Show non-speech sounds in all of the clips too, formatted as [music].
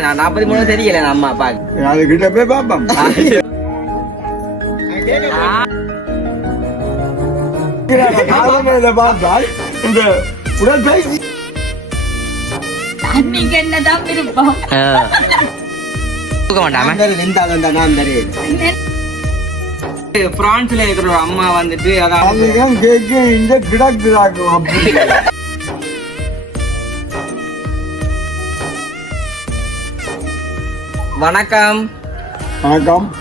நான் நாற்பத்தி மூணு தெரியல நான் அம்மா அப்பாக்கு அது கிட்ட போய் பார்ப்போம் இந்த உடற்பயிற்சி நீங்க என்னதான் விருப்பம்? தூக்க மாட்டாம? இந்த அந்த நான் தெரியும் பிரான்ஸ்ல இருக்கிற அம்மா வந்துட்டு அதுதான் கேக்கு இந்த கிடக்குறாக்கும் வணக்கம். வணக்கம்.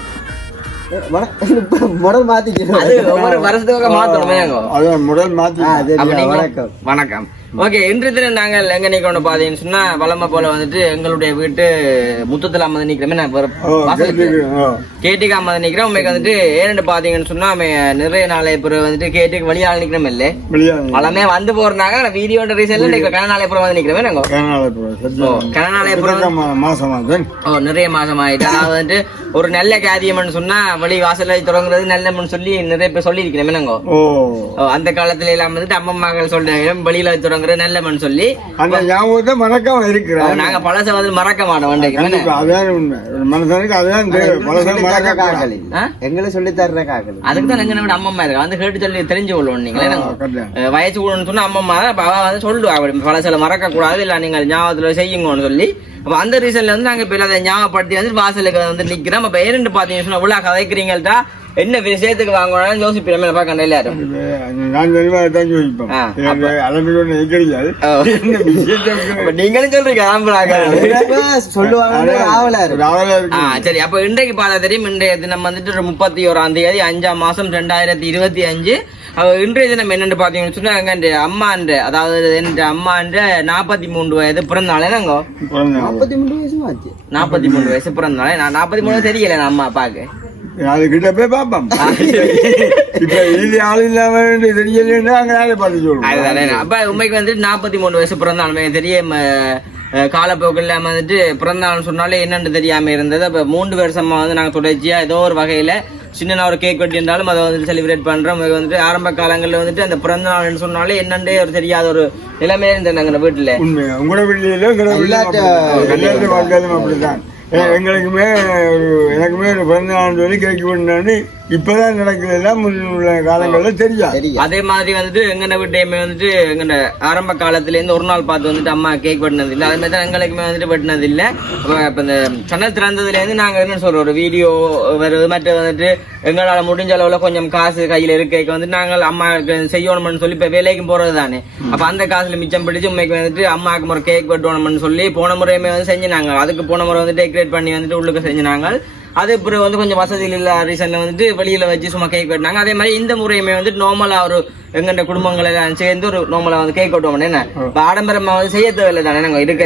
முடல் மாத்திக்கிறோம் ஒவ்வொரு வருஷத்துக்கு மாத்தணுமே அது முதல் மாத்தி அப்ப நீங்க- வணக்கம். வணக்கம். ஓகே இன்று தினம் நாங்கள் எங்க நிக்கணும் பாத்தீங்கன்னு சொன்னா வளமை போல வந்துட்டு எங்களுடைய வீட்டு முத்தத்துல அம்மது நிக்கிறோமே. நான் கேட்டுக்கு அம்மது வந்துட்டு ஏன்னு பாத்தீங்கன்னு சொன்னா நிறைய நாளை பிறகு வந்துட்டு கேட்டுக்கு வெளியால் நிக்கிறோம் இல்ல வளமே வந்து போறாங்க வீடியோட ரீசன்ல நீங்க கன நாளை பிறகு வந்து நிக்கிறோமே நாங்க. மாசமாதன் ஓ நிறைய மாசம் ஆயிட்டு. அதாவது வந்துட்டு ஒரு நல்ல காரியம்னு சொன்னா வழி வாசல்ல தொடங்குறது நல்லம்னு சொல்லி நிறைய பேர் சொல்லி இருக்கிறேன் நாங்க ஓ. ஓ, அந்த காலத்துல எல்லாம் வந்துட்டு அம்மா மகள் சொல்றாங்க வெளியில தொடங்குற நல்லமன் சொல்லி. அந்த ஞாபகத்தை மறக்காம ஓ, இருக்கிறேன் நாங்க பழச வந்து மறக்க மாட்டோம் அதான் உண்மை. அதான் மறக்க. ஆ? எங்களை சொல்லி தர்ற காக்கல் அதுக்கு தான் எங்க நம்ம அம்மா இருக்கா வந்து கேட்டு சொல்லி தெரிஞ்சு கொள்வோம் நீங்களே வயசு கூடன்னு சொன்னா அம்மா அவ வந்து சொல்லுவா பழசில மறக்க கூடாது இல்ல நீங்க ஞாபகத்துல செய்யுங்கன்னு சொல்லி. அப்ப அந்த ரீசன்ல வந்து நாங்க இப்ப அதை ஞாபகப்படுத்தி வந்து வாசலுக்கு வந்து நிக்கிறோம். அப்ப ஏன்னு பாத்தீங்கன்னு சொன்னா உள்ள கதைக்கிறீங்கள்ட்டா என்ன விஷயத்துக்கு வாங்கணும்னு யோசிப்பிற மேல பாக்க எல்லாரும். நான் தெரியுமா தான் கிடைக்காது விஷயத்தை அப்ப நீங்களும் சொல்றீங்க ஆம்பளாங்க சொல்லுவாங்க ஆவலா சரி அப்ப இன்றைக்கு பார்த்தா தெரியும் இன்றைய தினம் வந்துட்டு முப்பத்தி ஓராம் தேதி அஞ்சாம் மாசம் ரெண்டாயிரத்தி இருபத்தி அஞ்சு. இன்றைய தினம் என்னன்னு பாத்தீங்கன்னு சொன்னா எங்க இந்த அம்மான்ற அதாவது என் அம்மான்ற நாற்பத்தி மூன்று வயது பிறந்தாலே நாங்க குழந்தை. முப்பத்தி மூணு வயசு ஆச்சு. நாற்பத்தி மூணு வயசு பிறந்தாலே நான் நாற்பத்தி மூணு தெரியல நான் அம்மா அப்பாக்கு. அது கிட்ட போய் பார்ப்போம். இப்ப இது ஆள் இல்லாம தெரியலன்னா அங்க யாரை பார்த்து சொல்லுவோம் அதுதானே. அப்ப உண்மைக்கு வந்துட்டு நாற்பத்தி மூணு வயசு பிறந்தாலுமே தெரிய காலப்போக்கில் வந்துட்டு பிறந்தாலும் சொன்னாலே என்னன்னு தெரியாம இருந்தது. அப்ப மூன்று வருஷமா வந்து நாங்க தொடர்ச்சியா ஏதோ ஒரு வகையில சின்ன ஒரு கேக் வெட்டி இருந்தாலும் அதை வந்து செலிப்ரேட் பண்றோம். இது வந்துட்டு ஆரம்ப காலங்கள்ல வந்துட்டு அந்த பிறந்த நாள்னு சொன்னாலே என்னன்றே ஒரு தெரியாத ஒரு நிலைமையே இருந்தது எங்க வீட்டுல. உண்மை உங்களோட வீட்லயும் எங்களோட வீட்லயும் எல்லாத்து வாழ்க்கையிலும் அப்படிதான். எங்களுக்குமே ஒரு எனக்குமே ஒரு பிறந்த நாள் சொல்லி கேட்க வேண்டான்னு இப்பதான் நடக்கிறதெல்லாம் முன்னுள்ள காலங்களில் தெரியாது தெரியும். அதே மாதிரி வந்துட்டு எங்கன வீட்டையுமே வந்துட்டு எங்கன ஆரம்ப காலத்துல இருந்து ஒரு நாள் பார்த்து வந்துட்டு அம்மா கேக் வெட்டினது இல்லை அதே மாதிரி தான் எங்களுக்குமே வந்துட்டு வெட்டினது இல்லை அப்ப இப்ப இந்த சேனல் திறந்ததுல இருந்து நாங்க என்ன சொல்றோம்? ஒரு வீடியோ வருது மற்ற வந்துட்டு எங்களால முடிஞ்ச அளவுல கொஞ்சம் காசு கையில இருக்க வந்துட்டு நாங்கள் அம்மாவுக்கு செய்யணும்னு சொல்லி இப்ப வேலைக்கு போறது தானே. அப்ப அந்த காசுல மிச்சம் பிடிச்சு உண்மைக்கு வந்துட்டு அம்மாவுக்கு ஒரு கேக் வெட்டணும்னு சொல்லி போன முறையுமே வந்து செஞ்சினாங்க. அதுக்கு போன முறை வந்து டெக்கரேட் பண்ணி வந்துட்டு உள்ளுக்கு செஞ்சினாங்க. அது பிறகு வந்து கொஞ்சம் வசதியில் இல்ல ரீசன்ல வந்துட்டு வெளியில வச்சு சும்மா கேக் வெட்டினாங்க. அதே மாதிரி இந்த முறையுமே வந்துட்டு நார்மலா ஒரு எங்கண்ட குடும்பங்கள் எல்லாம் சேர்ந்து ஒரு நார்மலா வந்து கேக் வெட்டுவோம். என்ன? இப்ப ஆடம்பரமா வந்து செய்ய தேவையில்லை தானே? நாங்க இருக்க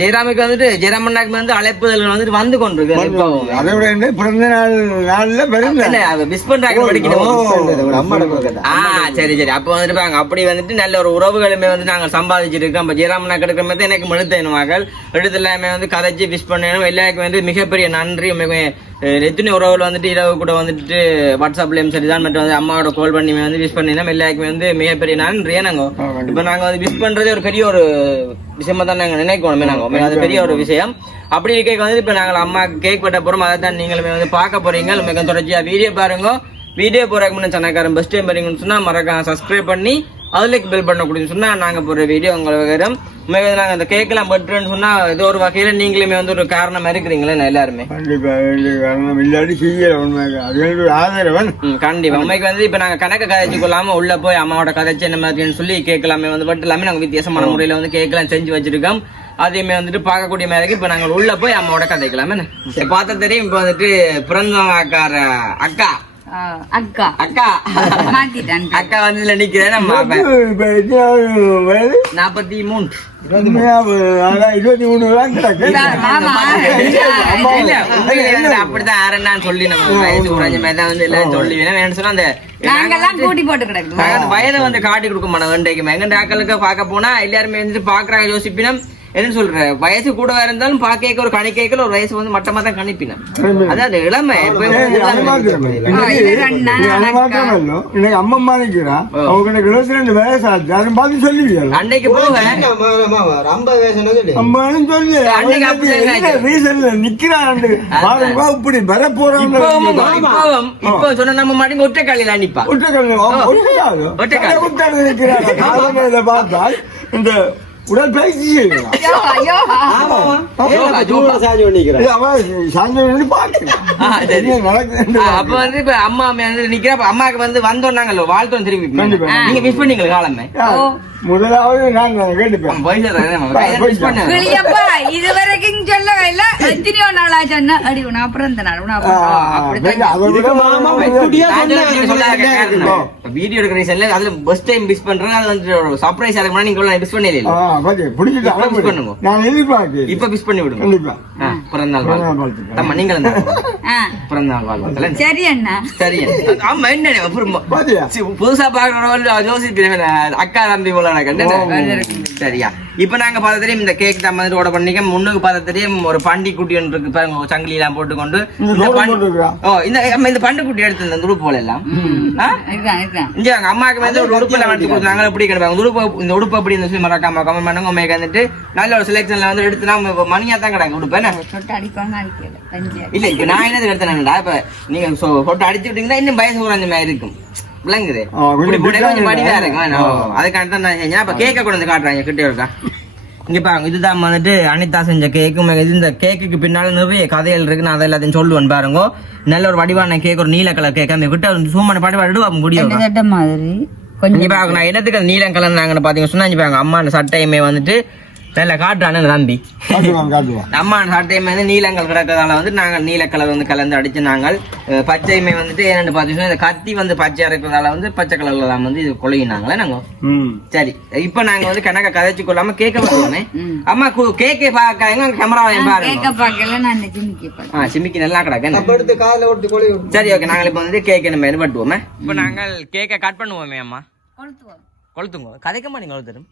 ஜெயராமுக்கு வந்துட்டு ஜெயராமண்ணாக்கு வந்து அழைப்புதல் வந்துட்டு வந்து கொண்டிருக்கு. அதை விட பிறந்த நாள் நாள்ல என்ன மிஸ் பண்றாங்க படிக்கணும் ஆ சரி சரி. அப்போ வந்துட்டு பாருங்க அப்படி வந்துட்டு நல்ல ஒரு உறவுகளுமே வந்து நாங்க சம்பாதிச்சிட்டு இருக்கோம் இப்போ ஜெயராமனா கிடைக்கிற மாதிரி எனக்கு மழுத்தேன் மகள். எடுத்து எல்லாமே வந்து கதைச்சு விஷ் பண்ணணும் எல்லாருக்கும் வந்து மிகப்பெரிய நன்றி. எத்தனை உறவுகள் வந்துட்டு இரவு கூட வந்துட்டு வாட்ஸ்அப்லயும் சரிதான். மற்றும் வந்து அம்மாவோட கால் பண்ணி வந்து விஷ் பண்ணினோம் எல்லாருக்குமே வந்து மிகப்பெரிய நன்றி நாங்க இப்போ நாங்க வந்து விஷ் பண்றதே ஒரு பெரிய ஒரு விஷயமா தான் நாங்க நினைக்கணுமே நாங்க உண்மையிலே அது பெரிய ஒரு விஷயம். அப்படி இருக்க வந்து இப்போ நாங்கள் அம்மாக்கு கேக் வெட்ட போறோம். அதை தான் நீங்களுமே வந்து பார்க்க போறீங்க. மிக தொடர்ச்சியா வீடியோ பாருங்க. வீடியோ போறதுக்கு முன்னாடி சேனல்காரன் பெஸ்ட் டைம் வரீங்கன்னு சொன்னா மறக்காம சப்ஸ்கிரைப் பண்ணி அதுல பெல் பண்ண கொடுன்னு சொன்னா நாங்க போற வீடியோ உங்களுக்கு வரும் உண்மையாவே நாங்க அந்த கேக்கெல்லாம் வெட்டுறேன்னு சொன்னா ஏதோ ஒரு வகையில நீங்களுமே வந்து ஒரு காரணமா இருக்கிறீங்களே எல்லாருமே? கண்டிப்பா வேண்டிய காரணம் இல்லாட்டி செய்யல உண்மையாக அது ஒரு ஆதரவன் ம், கண்டிப்பா. உண்மைக்கு வந்து இப்ப நாங்க கணக்க கதைச்சு கொள்ளாம உள்ள போய் அம்மாவோட கதைச்சு என்ன மாதிரின்னு சொல்லி கேட்கலாமே வந்து பட் எல்லாமே நாங்க வித்தியாசமான முறையில வந்து கேட்கலாம் செஞ்சு வச்சிருக்கோம். அதையுமே வந்துட்டு பார்க்கக்கூடிய மாதிரி இப்ப நாங்க உள்ள போய் அம்மாவோட கதைக்கலாமே. பார்த்தா தெரியும் இப்ப வந்துட்டு பிறந்தவக்கார அக்கா. ஆ, அக்கா. அக்கா. மாத்திட்டான் அக்கா வந்து இதுல நிக்கிறேன் நம்ம நாற்பத்தி மூன்று. இருபத்தி மூணு. தான் கிடக்கு. ஆமா இல்ல, உண்மையிலே வந்து அப்படித்தான் ஆரண்டான்னு சொல்லி நம்ம வயசு குறைஞ்ச மாதிரி தான் வந்து எல்லாம் சொல்லி வேணும். சொன்னா அந்த நாங்கெல்லாம் கூட்டி போட்டு வயதை வந்து காட்டி கொடுக்க மாட்டோம் வேண்டைக்கு எங்க ஆக்களுக்கு பார்க்க போனா எல்லாருமே வந்துட்டு பாக்குறாங்க யோசிப்பினம். என்ன சொல்ற? வயசு கூட இருந்தாலும் பாக்க ஒரு கணி கேட்கல ஒரு வயசு வந்து மட்டமா தான் கணிப்பினேன். அதாவது இளமை. அம்மம்மா நிக்கிறா. அவங்க இருபத்தி ரெண்டு வயசு ஆச்சு. அதை பார்த்து சொல்லுவீங்களா? அன்னைக்கு இப்படி நினைக்கிறேன். இப்பவும் இப்போ சொன்ன நம்ம மாட்டி ஒற்றை காலையில அனுப்பா ஒற்றைக்கல்லு, அவன் ஒற்றைக்காலு. ஒற்றைக்காலு. தலை குத்தாடு நிக்கிறான். [laughs] காலை மேல பார்த்தால் இந்த உடற்பயிற்சி அப்ப வந்து இப்ப அம்மா வந்து நிக்கிறா அப்ப அம்மாக்கு வந்து வந்தோம்னாங்கல்ல வாழ்த்தோம் திரும்பி. நீங்க விஷ் பண்ணீங்களா காலமே? முதலாவது நான் கேட்டுப்பேன். இதுவரைக்கும் சொல்ல இல்ல எத்தனையோ நாளா சொன்ன அடி உன அப்புறம் இந்த நாள் உன அப்புறம் ஆ, அப்படித்தான் அதை விட மாமா வீடியோ எடுக்கிற ரீசன்ல அதுல ஃபர்ஸ்ட் டைம் மிஸ் பண்றேன் அது வந்து சர்ப்ரைஸ் அதுக்கு முன்னாடி நீங்க மிஸ் பண்ணல பாத்தி, பிடிச்சிட்டு இப்ப அனுப்பு. பண்ணுங்க. நான் எதிர்பார்க்கிறேன். இப்ப மிஸ் பண்ணி விடுங்க. கண்டிப்பா. பிறந்த நாள் வாழ்த்து. தம்மா பிறந்த நாள். சரி அண்ணா. சரி ஆமா என்ன புதுசா பாக்குறவங்க யோசிப்பேன் அக்கா தம்பி போல சரியா. இப்ப நாங்க பார்த்த தெரியும் இந்த கேக் தான் வந்து ஓட பண்ணிக்க. முன்னுக்கு பார்த்த தெரியும் ஒரு பண்டி குட்டி ஒன்று இருக்கு பாருங்க சங்கிலி எல்லாம் போட்டுக்கொண்டு? ஓ இந்த இந்த பண்டு குட்டி எடுத்து இந்த உடுப்பு போல எல்லாம் இங்க எங்க அம்மாக்கு வந்து ஒரு உடுப்பு எல்லாம் எடுத்து கொடுத்தாங்க எப்படி கிடைப்பாங்க உடுப்பு இந்த உடுப்பு அப்படி இந்த சொல்லி மறக்காம கமெண்ட் பண்ணுங்க. உண்மைக்கு வந்துட்டு நல்ல ஒரு செலெக்ஷன்ல வந்து எடுத்து நம்ம மணியா தான் கிடக்கு உடுப்பு என்ன? சொட்டு இல்ல இப்ப நான் என்னது எடுத்தேன்டா இப்ப நீங்க சொ- போட்டு அடிச்சு விட்டீங்கன்னா இன்னும் வயசு குறைஞ்ச மாதிரி இருக்கும். விளங்குது. கொஞ்சம் போட்டா. அதுக்காக தான் நான் செஞ்சேன். அப்ப கேக்க கொண்டு வந்து காட்டுறாங்க கிட்டே இருக்கா? இங்க பாருங்க இதுதான் வந்துட்டு அனிதா செஞ்ச கேக்கு இது இந்த கேக்குக்கு பின்னால நிறைய கதைகள் இருக்கு. நான் அதை எல்லாத்தையும் சொல்லுவேன் பாருங்க. நல்ல ஒரு வடிவான கேக் ஒரு நீல கலர் கேக் அந்த கிட்ட சூமான பாடி வடுவா முடியும் மாதிரி இங்க கொஞ்சம் பாருங்க நான் என்னத்துக்கு நீலம் கலர் நாங்கன்னு பாத்தீங்க சொன்னா பாருங்க அம்மா சட்டையுமே வந்துட்டு நல்ல காட்டுறானு தம்பி. அம்மா சட்டையுமே வந்து நீலங்கள் கிடக்கிறதால வந்து நாங்கள் நீல கலர் வந்து கலந்து அடிச்சு நாங்கள் அஹ், பச்சையுமே வந்துட்டு என்னென்னு பார்த்தீங்கன்னா இந்த கத்தி வந்து பச்சையா இருக்கிறதால வந்து பச்சை கலர்ல தான் வந்து இது கொள்ளினாங்களே நாங்க ம். சரி இப்ப நாங்க வந்து கணக்க கதைச்சு கொள்ளாம கேட்க போறோமே அம்மா கு- கேக்கே பாக்க எங்க கேமராவையும் பாருங்க. ஆ சிமிக்கு நல்லா கிடக்கு சரி ஓகே நாங்கள் இப்போ வந்து கேக் என்ன மாதிரி வெட்டுவோமே இப்போ நாங்கள் கேக்கை கட் பண்ணுவோமே அம்மா. கொளுத்துவோம். கொளுத்துங்க. கதைக்கம்மா நீங்க கொளுத்துடும்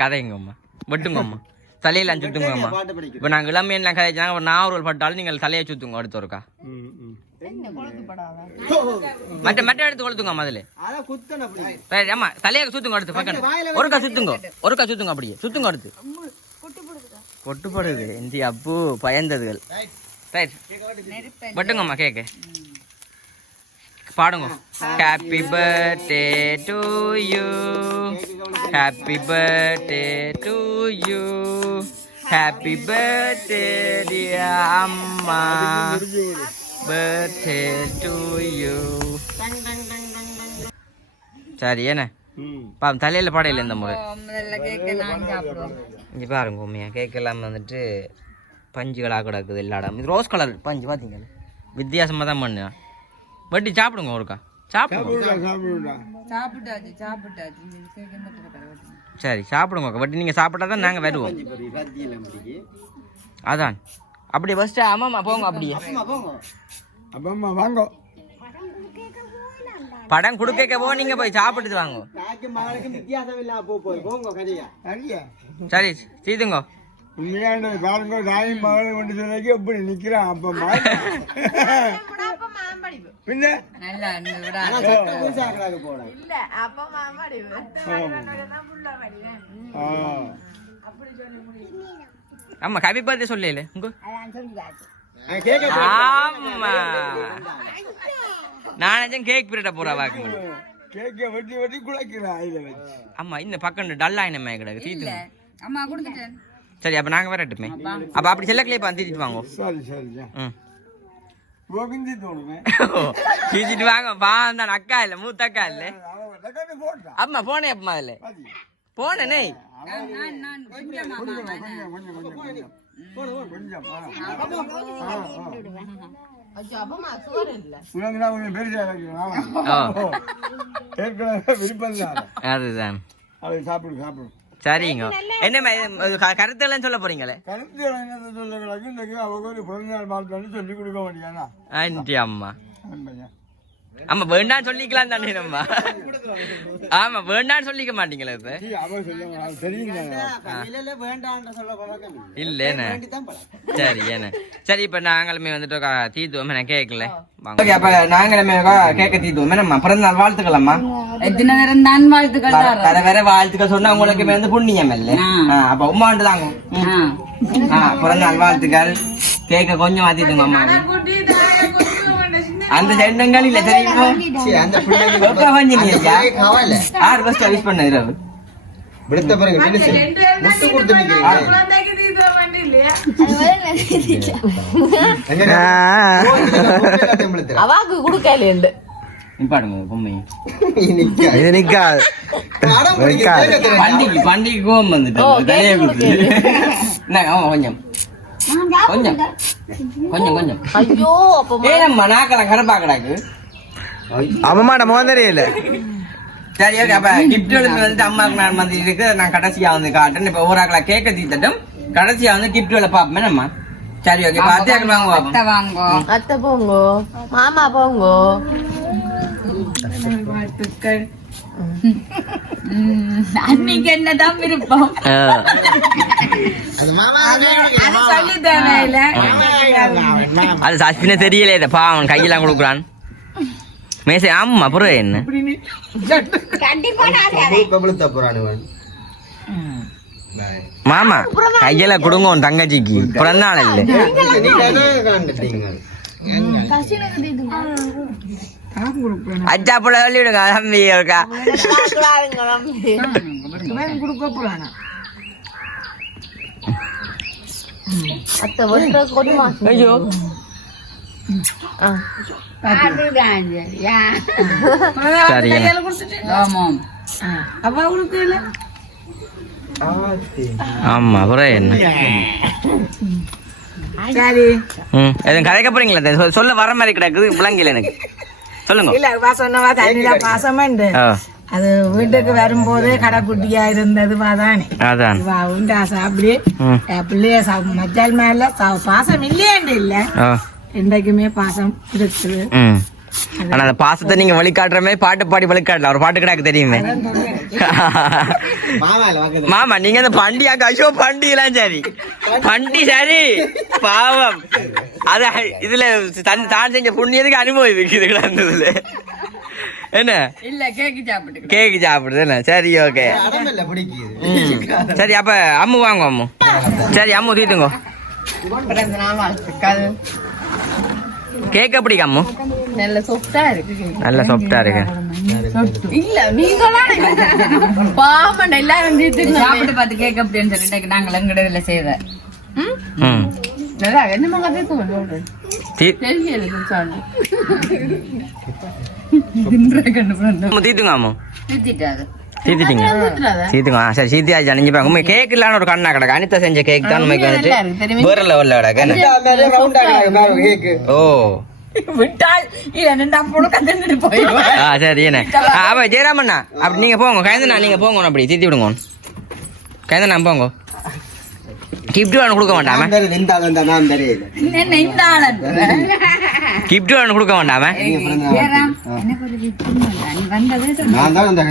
கதைங்கம்மா. வெட்டுங்கம்மா. தலையில அஞ்சு விட்டுங்கம்மா இப்போ நாங்கள் இளமையெல்லாம் கதைச்சாங்க ஒரு பட்டாலும் நீங்கள் தலையை சுத்துங்க அடுத்த ஒருக்கா. மற்ற மற்ற எடுத்து கொளுத்துங்க அம்மா அதில் அம்மா தலையை சுத்துங்க அடுத்து பக்கம் ஒருக்கா சுத்துங்க ஒருக்கா சுத்துங்க அப்படியே. சுத்துங்க அடுத்து. கொட்டுப்படுது இந்த அப்பு பயந்ததுகள். ரைட் வெட்டுங்கம்மா கேக்கு. பாடுங்க. Happy birthday to you happy birthday to you happy birthday dear அம்மா பர்த்டே டு யூ சரி என்ன? ம். பாவம் தலையில பாடையில இந்த முறை. இங்கே பாருங்க உண்மையா கேக் எல்லாம் வந்துட்டு பஞ்சுகளாக கிடக்குது எல்லா இடம். இது ரோஸ் கலர் பஞ்சு பார்த்தீங்க வித்தியாசமாக தான் பண்ணு வட்டி சாப்பிடுங்க ஒருக்கா. சாப்பிடுங்க. சரி சாப்பிடுங்க வட்டி நீங்கள் சாப்பிட்டா தான் நாங்கள் வருவோம். அதான். அப்படி ஃபஸ்ட்டு ஆமாம்மா போங்க அப்படியே. அப்பம்மா வாங்கோ. படம் கொடுக்க போ நீங்கள் போய் சாப்பிட்டு வாங்க. சரி சீதுங்க உண்மையான பாருங்க தாயும் மகளும் கொண்டு சொன்னதுக்கு எப்படி நிக்கிறான் அப்பம்மா [laughs] ஆ. ஆமா ஹாப்பி பர்த்டே சொல்லல உங்க ஆமா நான் கேக் பீரியட போறா வாக்கு கேக்க வெட்டி வெட்டி வச்சு ஆமா இந்த பக்கம் டல்லா என்ன கிடக்கு தீத்துங்க அம்மா கொடுத்துட்டேன் சரி அப்ப நாங்க வரட்டுமே அப்ப அப்படி செல்ல கிளியப்பா தீச்சிட்டு வாங்க சரி சரி ம் தீச்சிட்டு வாங்க வா தான் அக்கா இல்ல மூத்த அக்கா இல்ல அம்மா போனே அப்பமா அதுல. போனே அதுதான் அதை சாப்பிடு சாப்பிடு சரிங்க. என்ன கருத்து எல்லாம் சொல்ல போறீங்களே? கருத்து இன்றைக்கு அவங்க ஒரு பிறந்தநாள் வாழ்த்தான்னு சொல்லி கொடுக்க மாட்டேங்கானா ஆண்டி அம்மா. ஆமா வேண்டாம் சொல்லிக்கலாம் தானே நம்ம. ஆமா வேண்டாம் சொல்லிக்க மாட்டீங்களா இப்ப. இல்ல சரி என்ன? சரி இப்ப நாங்களுமே வந்துட்டு தீத்துவோம் நான் கேட்கல ஓகே அப்ப நாங்களுமே கேட்க தீத்துவோம் நம்ம பிறந்த நாள் வாழ்த்துக்கலாமா எத்தனை நேரம் தான் வாழ்த்துக்கள் வர வர வாழ்த்துக்கள் சொன்னா உங்களுக்கு வந்து புண்ணியம் இல்ல. அப்ப உமாண்டு தாங்க. பிறந்த நாள் வாழ்த்துக்கள். கேக்க கொஞ்சம் மாத்திட்டுங்க அம்மாவுக்கு அந்த செண்டங்கள் இல்ல தெரியுமா? அந்த பிள்ளைங்க [laughs] ஆறு பஸ் இரவு விடுத்த பிறகு நினைச்சு முட்டு கொடுத்து நிக்கிறீங்க. அவாக்கு குடுக்கலேண்டு நிப்பாடுங்க பொம்மை. இது நிக்காது. பண்டிகை பண்டிகை கோவம் வந்துட்டு தலையை கொடுத்து. [laughs] என்ன ஆமா கொஞ்சம். கொஞ்சம். கொஞ்சம் கொஞ்சம். ஐயோ அப்ப ஏ நம்ம நாக்கெல்லாம் கரப்பா கிடக்கு அம்மாட முகம் தெரியல. சரி ஓகே அப்ப கிஃப்ட் வந்து அம்மாவுக்கு நான் வந்து இருக்கு. நான் கடைசியா வந்து காட்டுறேன். இப்ப ஒரு ஆக்களா கேக்க தீத்தட்டும் கடைசியா வந்து கிஃப்ட் பாப்போம் நம்ம. சரி ஓகே பாத்தியாக்கு வாங்க பாப்போம் அத்தை வாங்கோ. அத்தை போங்கோ. மாமா போங்கோ. வாழ்த்துக்கள். அன்னைக்கு என்னதான் விருப்பம்? அது மாமா அது சொல்லி தேவையில்ல அது சஸ்பின தெரியல பாவன் கையெல்லாம் கொடுக்குறான். மேசை ஆமா அப்புறம் என்ன. மாமா கையெல்லாம் கொடுங்க உன் தங்கச்சிக்கு. பிறந்த நாள் இல்ல அச்சா புள்ள சொல்லி விடுங்க தம்பி. இருக்கா அத்தை வந்து கொடுமா ஐயோ ஆமா அப்புறம் என்ன ம் எதுவும் கதைக்க போறீங்களா? சொல்ல வர மாதிரி கிடக்குது விளங்கல எனக்கு சொல்லுங்க இல்ல வா சொன்னவா தண்ணியில பாசமண்டு ஆ, அது வீட்டுக்கு வரும்போது கடைக்குட்டியா இருந்தது தானே. அதான். பிள்ளைய சாப்~ மச்சால் மேல சா- பாசம் இல்லையாண்டு இல்ல. என்றைக்குமே பாசம் இருக்குது. ம். ஆனா அந்த பாசத்தை நீங்க வழிகாட்டுற மாதிரி பாட்டு பாடி வழிகாட்டலாம் ஒரு பாட்டு கிடக்கு தெரியுமே? மாமா நீங்க அந்த பண்டியாக்கு ஐயோ பண்டிகைலாம் சரி. பண்டி சரி. பாவம். அத இதுல தன் செஞ்ச புண்ணியத்துக்கு அனுபவிக்குது கிடந்ததுல என்ன? இல்ல கேக்கு சாப்பிட்டு கேக்கு சாப்பிடுது என்ன? சரி ஓகே சரி அப்ப அம்மு வாங்க அம்மு. சரி அம்மு தீட்டுங்க. கேக் எப்படி அம்மு? நல்ல சொத்தா இருக்கு நல்ல சாஃப்டா இருக்கு. இல்ல நீங்க [laughs] பாமண்ட எல்லாரும் சாப்பிட்டு பார்த்து கேக் அப்படின்னு சொல்லிட்டு நாங்கள் எங்கட இதுல செய்த? ம்? நல்லா என்ன மகா கேட்க தீ- தெரியல சொல்லு தின்ற கண்டு பிறந்த அம்மு தீட்டுங்க அம்மு திட்டாது தீத்துட்டீங்க சீத்துங்க சரி சீத்தி ஆச்சு உண்மை கேக் இல்லாம ஒரு கண்ணா கிடக்கு அனிதா செஞ்ச கேக் தான் உண்மைக்கு வந்துட்டு வேற லெவல்ல கிடக்கு ஓ விட்டால் ஆ சரி என்ன அவ ஜெயராமண்ணா அப்படி நீங்க போங்க கயந்தண்ணா நீங்க போங்க அப்படி தீத்தி விடுங்க கயந்தண்ணா போங்க கிஃப்ட் ஒன்று கொடுக்க வேண்டாம? நான் நான் கிஃப்ட் ஒன்று கொடுக்க வேண்டாம. நான் நான் நான்.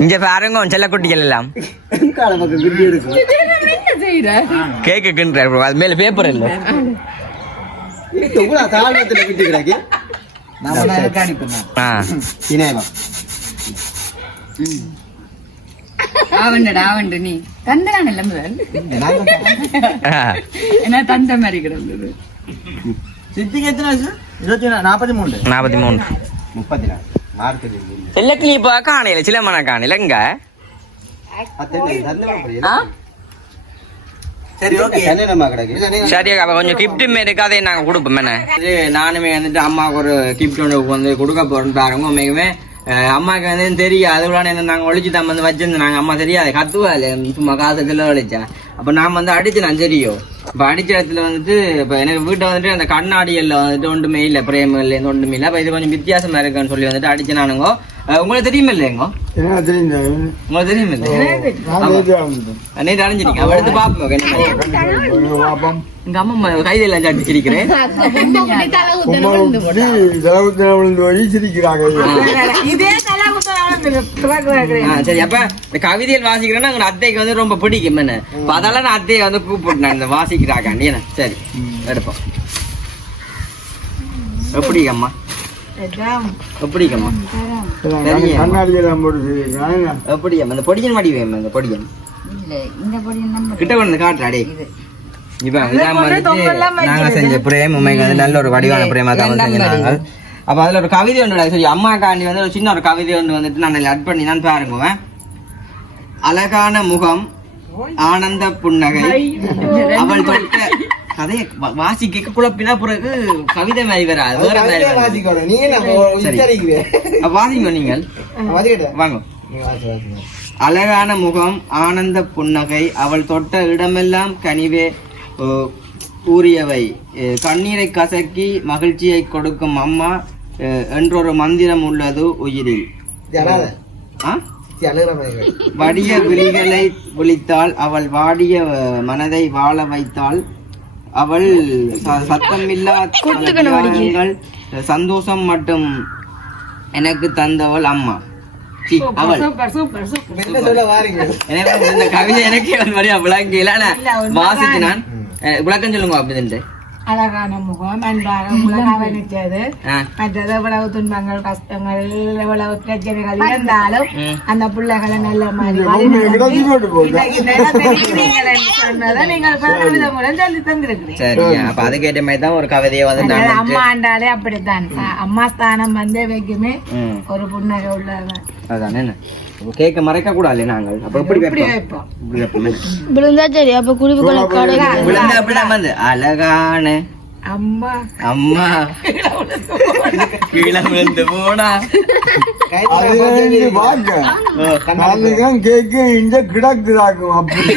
இங்க பாருங்க செல்ல குட்டிகள் எல்லாம்? கேக்கு கிண்டுற அது மேல பேப்பர் இல்ல. தாழ்வத்துல விட்டு கிடக்கு ஆ. இணையவா? ஆவண்டடா, ஆவண்டு நீ. தந்தனான். என்ன தந்த மாதிரி கிடந்தது? சித்திக்கு எத்தனை வயசு? இருபத்தி நாற்பத்தி மூணு நாற்பத்தி மூணு முப்பத்தி நாலு. செல்ல கிளிப்பா காணையில சிலமனா காணையில எங்க? சரி அப்ப கொஞ்சம் கிஃப்ட் மாரி கதையை நாங்க கொடுப்போம் நானுமே வந்துட்டு அம்மாவுக்கு ஒரு கிஃப்ட் ஒன்று வந்து கொடுக்க போறோம்னு பாருங்க உண்மைக்குமே. அம்மாவுக்கு வந்து தெரியும் அதுக்குள்ள என்ன நாங்க ஒழிச்சு தான் வந்து வச்சிருந்தோம் நாங்க அம்மா தெரியாது கத்துவா இல்ல சும்மா காசு கிலோ ஒழிச்சா அப்ப நான் வந்து அடிச்சு நான் தெரியும் இப்ப அடிச்ச இடத்துல வந்துட்டு இப்ப எனக்கு வீட்டை வந்துட்டு அந்த கண்ணாடியல்ல வந்துட்டு ஒன்றுமே இல்லை பிரேம் இல்லை ஒன்றுமே இல்லை. அப்ப இது கொஞ்சம் வித்தியாசமா இருக்குன்னு சொல்லி வந்துட்டு அடிச்சு நானுங்க உங்களுக்கு தெரியுமா இல்லைங்க உங்களுக்கு தெரியுமா இல்லை நேற்று அடைஞ்சிருக்கீங்க அவ எடுத்து பார்ப்போம் எங்க அம்மா கைதெல்லாம் கொடுத்தா ஆ, சரி அப்ப இந்த கவிதைகள் வாசிக்கிறேன்னா எங்க அத்தைக்கு வந்து ரொம்ப பிடிக்கும். என்ன? அப்ப அதெல்லாம் நான் அத்தையை வந்து கூப்பிட்டேன் இந்த வாசிக்கிறாக்காண்டி என்ன? சரி எடுப்போம். எப்படிங்கம்மா எப்படிங்கம்மா எல்லாம். போட்டு செய்யிருக்காங்க எப்படியம்மா இந்த பொடியன் மாடி வேணும் இந்த பொடியன். கிட்ட கொண்டு காட்டுறா இப்ப இதான் வந்துட்டு நாங்க செஞ்ச பிரேம் உண்மைக்கு வந்து நல்ல ஒரு வடிவான பிரேமா தான் செஞ்சாங்க அப்ப அதுல ஒரு கவிதை ஒன்று சரி அம்மாக்காண்டி வந்து ஒரு சின்ன ஒரு கவிதை ஒன்று வந்துட்டு நான் அட் பண்ணி தான் பாருங்க அழகான முகம் ஆனந்த புன்னகை அவள் தொட்ட கதையை வாசிக்க குழப்பினா பிறகு கவிதை மாதிரி வராது வேற மாதிரி வாசிங்க நீங்கள் வாங்க நீங்க வாசி வாசிங்க அழகான முகம் ஆனந்த புன்னகை அவள் தொட்ட இடமெல்லாம் கனிவே எ, கண்ணீரை கசக்கி மகிழ்ச்சியை கொடுக்கும் அம்மா என்றொரு மந்திரம் உள்ளது உயிரில். வடிய விழிகளை விழித்தாள் அவள் வாடிய மனதை வாழ வைத்தாள். அவள் ச- சத்தமில்லா பல தியாகங்கள், சந்தோஷம் மட்டும் எனக்கு தந்தவள் அம்மா. சி, அவள். என்ன சொல்ல வாரீங்க எனக்கு வாசிச்சு நான் விளக்கம் சொல்லுங்க அப்படின்ட்டு அழகான முகம் அன்பாக உலக நினைச்சது ஆ. மற்றது எவ்வளவு துன்பங்கள் கஷ்டங்கள் எவ்வளவு பிரச்சனைகள் இருந்தாலும். அந்த பிள்ளைகளை நல்ல மாதிரி அதுக்கேற்ற மாதிரி தான் ஒரு கவிதையை வந்து அம்மா ஆண்டாலே அப்படித்தான் அம்மா ஸ்தானம் வந்து வைக்குமே ஒரு புன்னகை உள்ளதான் அதானே கேட்க மறைக்க கூடாது நாங்கள். அப்ப எப்படி வைப்போம் விழுந்தா சரி அப்ப குடிப்புகளை கடை விழுந்த வந்து. அழகான. அம்மா. அம்மா. கீழே விழுந்து போனா. கேக்கு கிடக்குதாக்கும் அப்படி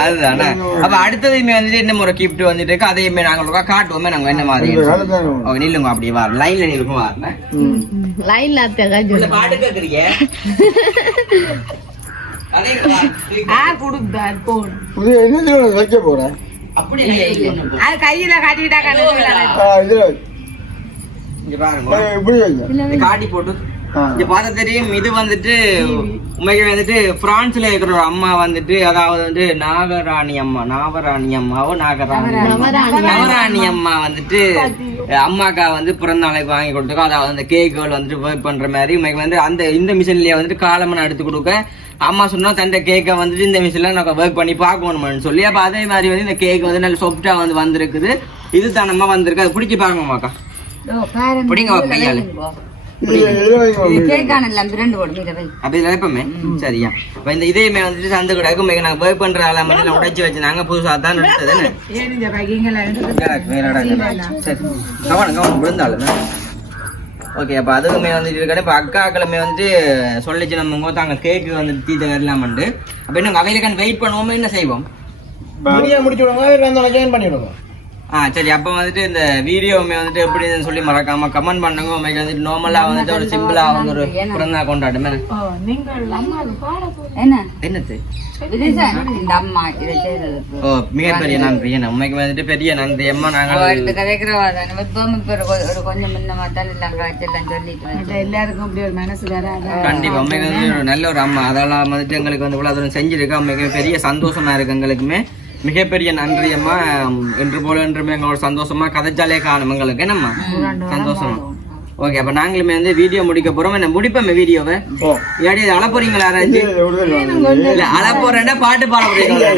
அதுதானே. அப்ப அடுத்ததுமே வந்துட்டு என்ன முறை கிஃப்ட் வந்துட்டு இருக்கு. அதையுமே நாங்க காட்டுவோமே நாங்க என்ன மாதிரி இந்த காலத்தானே. ஓ, நில்லுங்க அப்படி வா. லைன்ல நில்லுங்க வா. லைன்ல அத்தை இந்த பாட்டு கேக்குறீங்க? அதே வா. ஆ கொடுத்தார் போன் இது என்னத்துல வைக்க போறேன் அப்படி இல்லை. அது கையில கட்டிட்டா கணக்கு ஆ, இதுல இங்க பாருங்க ஆ, இப்படி வைங்க இந்த காட்டி போட்டு. ஆ. இங்க பார்த்தா தெரியும் இது வந்துட்டு உண்மைக்கு வந்துட்டு பிரான்ஸ்ல இருக்கிற ஒரு அம்மா வந்துட்டு அதாவது வந்து நாகராணி அம்மா நாகராணி அம்மாவோ நாகராணி அம்மா. நவராணி அம்மா. வந்துட்டு அம்மாக்கா வந்து பிறந்த நாளைக்கு வாங்கி கொடுத்துருக்கோம் அதாவது அந்த கேக்குகள் வந்துட்டு ஒர்க் பண்ற மாதிரி உண்மைக்கு வந்து அந்த இந்த மிஷின்லயே வந்துட்டு காலமன் எடுத்து கொடுக்க. அம்மா சொன்னா தந்த கேக்கை வந்துட்டு இந்த மிஷின்ல நான் ஒர்க் பண்ணி பார்க்கணும்னு சொல்லி அப்ப அதே மாதிரி வந்து இந்த கேக் வந்து நல்ல சாஃப்டா வந்து வந்திருக்குது. இது தனமா வந்திருக்கு. அது பிடிச்சி பாருங்க அம்மாக்கா பிடிங்க கையால. சரியா. அப்ப இந்த இதயமே வந்துட்டு சந்து மிக நாங்க ஒர்க் பண்ற ஆளா மட்டும் உடைச்சு வச்சு நாங்க புதுசா தான் எடுத்தது கவனம் கவனம் விழுந்தாலும் ஓகே அப்ப அதுவுமே வந்துட்டு இருக்கணும் இப்ப அக்காக்களுமே வந்துட்டு சொல்லிச்சு நம்ம தாங்க கேக்கு வந்துட்டு தீத்த வரலாமண்டு அப்ப என்ன அவையிலக்கான வெயிட் பண்ணுவோமே என்ன செய்வோம்? முடியா முடிச்சு வந்து ஜாயின் பண்ணி ஆ சரி அப்ப வந்துட்டு இந்த வீடியோவுமே வந்துட்டு எப்படின்னு சொல்லி மறக்காம கமெண்ட் பண்ணுங்க. உண்மைக்கு வந்துட்டு நார்மலா வந்துட்டு ஒரு சிம்பிளா வந்து ஒரு பிறந்தா கொண்டாட்டமே. என்னது? ஓ மிகப்பெரிய நன்றி. என்ன உண்மைக்கு வந்துட்டு பெரிய நன்றி. அம்மா நாங்கள் அவர்கிட்ட கதைக்கிறவா தானே இப்பவும் இப்ப ஒரு கொஞ்சம் எல்லாருக்கும் அப்படி ஒரு மனசு வராது? கண்டிப்பா உண்மைக்கு வந்து ஒரு நல்ல ஒரு அம்மா. அதெல்லாம் வந்துட்டு எங்களுக்கு வந்து இவ்வளவு தூரம் செஞ்சிருக்கு. உண்மைக்கு பெரிய சந்தோஷமா இருக்கு எங்களுக்குமே. மிகப்பெரிய நன்றி அம்மா. என்று போல என்றுமே எங்களோட சந்தோஷமா கதைச்சாலே காணும் எங்களுக்கு. என்னம்மா? சந்தோஷமா. ஓகே அப்ப நாங்களுமே வந்து வீடியோ முடிக்க போறோம். என்ன முடிப்போமே வீடியோவை? இதை அள போறீங்களா யாராச்சும் போறேன்னா பாட்டு பாட போறீங்களா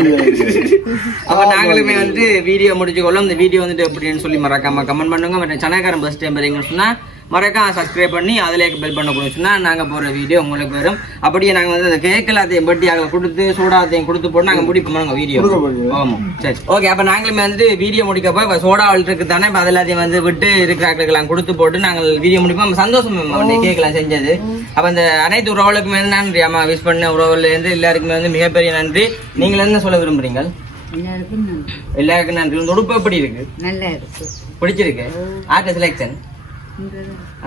அப்ப நாங்களுமே வந்து வீடியோ முடிச்சு கொள்ளும் இந்த வீடியோ வந்துட்டு எப்படின்னு சொல்லி மறக்காம கமெண்ட் பண்ணுங்க. மற்ற சனக்காரன் பஸ் டைம் வரீங்கன்னு சொன்னா மறக்காம சப்ஸ்கிரைப் பண்ணி அதிலே பெல் பண்ண கொடுங்க சொன்னா நாங்க போற வீடியோ உங்களுக்கு வரும். அப்படியே நாங்க வந்து அந்த கேக் எல்லாத்தையும் பட்டி அதை கொடுத்து சோடாத்தையும் கொடுத்து போட்டு நாங்க முடிப்போம். நாங்க வீடியோ கொடுக்க போறீங்க. ஆமா சரி ஓகே அப்ப நாங்களுமே வந்து வீடியோ முடிக்க போய் இப்ப சோடா இருக்கு தானே இப்ப எல்லாத்தையும் வந்து விட்டு இருக்கிறாங்களுக்கெல்லாம் கொடுத்து போட்டு நாங்கள் வீடியோ முடிப்போம். சந்தோஷம் எல்லாம் செஞ்சது. அப்ப இந்த அனைத்து உறவுகளுக்குமே நன்றி. அம்மா விஷ் பண்ண உறவுல இருந்து எல்லாருக்குமே வந்து மிகப்பெரிய நன்றி. நீங்கள் என்ன சொல்ல விரும்புறீங்க எல்லாருக்கும் நன்றி. எல்லாருக்கும் நன்றி. இந்த உடுப்பு எப்படி இருக்கு? நல்லா இருக்கு. பிடிச்சிருக்கு? ஆர்ட் செலெக்ஷன்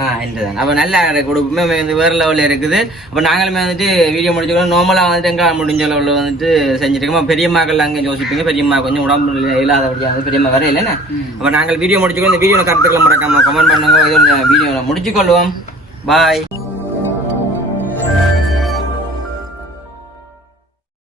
ஆ என்றுதான் அப்போ நல்லா வந்து வேறு லெவலில் இருக்குது. அப்போ நாங்களுமே வந்துட்டு வீடியோ முடிச்சுக்கணும் நார்மலாக வந்துட்டு எங்களால் முடிஞ்ச லெவலில் வந்துட்டு செஞ்சுருக்கோம். பெரியம்மாக்கள் அங்கே யோசிப்பீங்க. பெரியம்மா கொஞ்சம் உடம்பு இல்லாதபடியாக வந்து பெரியம்மா வர இல்லைண்ணே அப்போ நாங்கள் வீடியோ முடிச்சுக்கணும் இந்த வீடியோ கருத்துக்களை மறக்காம கமெண்ட் பண்ணுங்க. இது வீடியோ முடிச்சுக்கொள்வோம். பாய்